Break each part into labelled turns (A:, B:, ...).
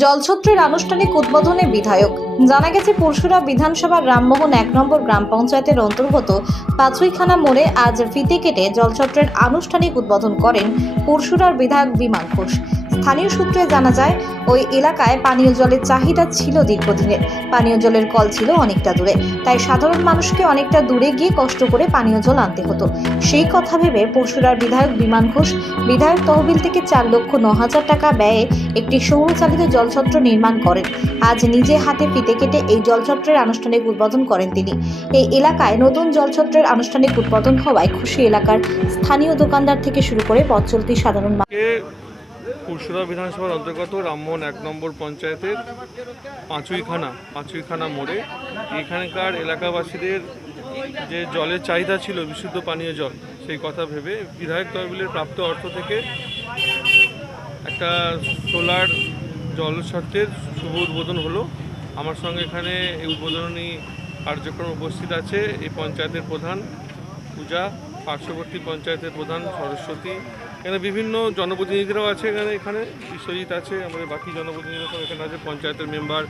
A: জলছত্রের আনুষ্ঠানিক উদ্বোধনে বিধায়ক। জানা গেছে, পরশুরা বিধানসভার রামমোহন এক নম্বর গ্রাম পঞ্চায়েতের অন্তর্গত পাঁচুইখানা মোড়ে আজ ফিতে কেটে জলছত্রের আনুষ্ঠানিক উদ্বোধন করেন পরশুরার বিধায়ক বিমান ঘোষ। স্থানীয় সূত্রে জানা যায়, ওই এলাকায় পানীয় জলের চাহিদা ছিল দীর্ঘদিনের। পানীয় জলের কল ছিল অনেকটা দূরে। তাই সাধারণ মানুষকে অনেকটা দূরে গিয়ে কষ্ট করে পানীয় জল আনতে হতো। সেই কথা ভেবে পরশুরার বিধায়ক বিমান ঘোষ, বিধায়ক তহবিল থেকে চার লক্ষ ন হাজার টাকা ব্যয়ে একটি সৌরচালিত জলছত্র নির্মাণ করেন। আজ নিজে হাতে ফিতে কেটে এই জলছত্রের আনুষ্ঠানিক উদ্বোধন করেন তিনি। এই এলাকায় নতুন জলছত্রের আনুষ্ঠানিক উদ্বোধন হওয়ায় খুশি এলাকার স্থানীয় দোকানদার থেকে শুরু করে পথ চলতি সাধারণ
B: পুরসুরা বিধানসভার অন্তর্গত রামমোহন এক নম্বর পঞ্চায়েতের পাঁচুইখানা পাঁচুইখানা মোড়ে। এখানকার এলাকাবাসীদের যে জলের চাহিদা ছিল, বিশুদ্ধ পানীয় জল, সেই কথা ভেবে বিধায়ক তহবিলের প্রাপ্ত অর্থ থেকে একটা সোলার জলছত্রের শুভ উদ্বোধন হলো। আমার সঙ্গে এখানে এই উদ্বোধনী কার্যক্রম উপস্থিত আছে এই পঞ্চায়েতের প্রধান পূজা, পার্শ্ববর্তী পঞ্চায়েতের প্রধান সরস্বতী এখানে বিভিন্ন জনপ্রতিনিধিরাও আছে এখানে এখানে। বিশ্বজিৎ আছে, আমাদের বাকি জনপ্রতিনিধিরা সব এখানে আছে, পঞ্চায়েতের মেম্বার,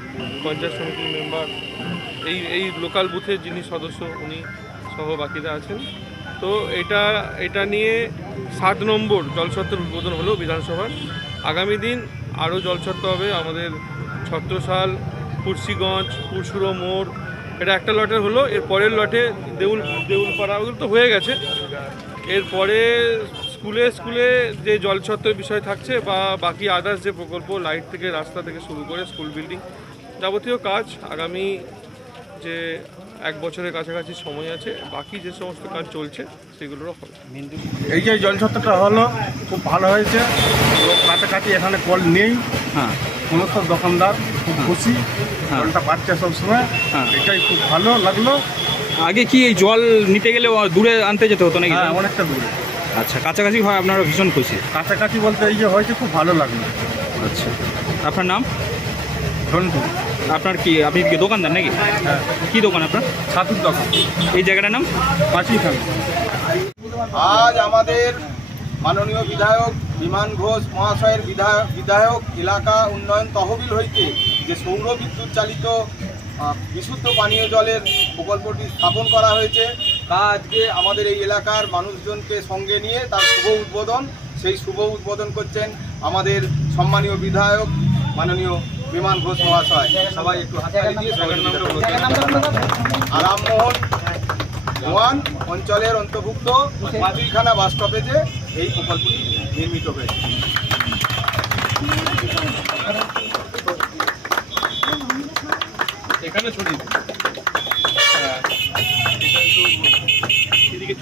B: পঞ্চায়েত সমিতির মেম্বার। এই এই লোকাল বুথের যিনি সদস্য, উনি সহ বাকিরা আছেন। তো এটা এটা নিয়ে সাত নম্বর জলছত্রের উদ্বোধন হলো বিধানসভার। আগামী দিন আরও জলছত্র হবে আমাদের ছত্রসাল কুর্সিগঞ্জ পুরসুরো মোড়। এটা একটা লটের হলো, এর পরের লটে দেউল, দেউলপাড়া ওগুলো তো হয়ে গেছে। এরপরে স্কুলে স্কুলে যে জলছত্রের বিষয় থাকছে বা বাকি আদার্স যে প্রকল্প লাইট থেকে রাস্তা থেকে শুরু করে স্কুল বিল্ডিং যাবতীয় কাজ আগামী যে এক বছরের কাছাকাছি সময় আছে বাকি যে সমস্ত কাজ চলছে সেগুলোরও হবে
C: এই যে জলছত্রটা হলো খুব ভালো হয়েছে। কাছাকাছি এখানে কল নেই।
D: হ্যাঁ।
C: সমস্ত দোকানদার খুব খুশি। জলটা পাচ্ছে সবসময়।
D: হ্যাঁ।
C: এটাই খুব ভালো লাগল।
D: আগে কি এই জল নিতে গেলে দূরে আনতে যেতে হতো নাকি?
C: হ্যাঁ অনেকটা দূরে।
D: আচ্ছা কাছাকাছি হয় আপনারা ভীষণ খুশি?
C: কাছাকাছি বলতে এই যে হয়েছে খুব ভালো লাগল।
D: আচ্ছা। আপনার নাম? আপনার কি আপনি কি দোকানদার নাকি?
C: হ্যাঁ।
D: কি দোকান আপনার?
C: ছাতুর দোকান।
D: এই জায়গাটার নাম?
C: পাঁচই খান
E: আজ আমাদের মাননীয় বিধায়ক বিমান ঘোষ মহাশয়ের বিধায়ক বিধায়ক এলাকা উন্নয়ন তহবিল হইতে যে সৌর বিদ্যুৎ চালিত বিশুদ্ধ পানীয় জলের প্রকল্পটি স্থাপন করা হয়েছে তা আজকে আমাদের এই এলাকার মানুষজনকে সঙ্গে নিয়ে তার শুভ উদ্বোধন, সেই শুভ উদ্বোধন করছেন আমাদের সম্মানীয় বিধায়ক, মাননীয় বিমান ঘোষ মহাশয়। সবাই একটু হাততালি দিয়ে। আর রামমোহন ওয়ান অঞ্চলের অন্তর্ভুক্ত পাঁচুইখানা বাস স্টপেজে এই প্রকল্পটি নির্মিত হয়েছে।
B: এখানে ছড়িয়ে দিন হ্যাঁ এটা একটু এদিকে ছুড়ে দে হ্যাঁ ছুড়ে দে।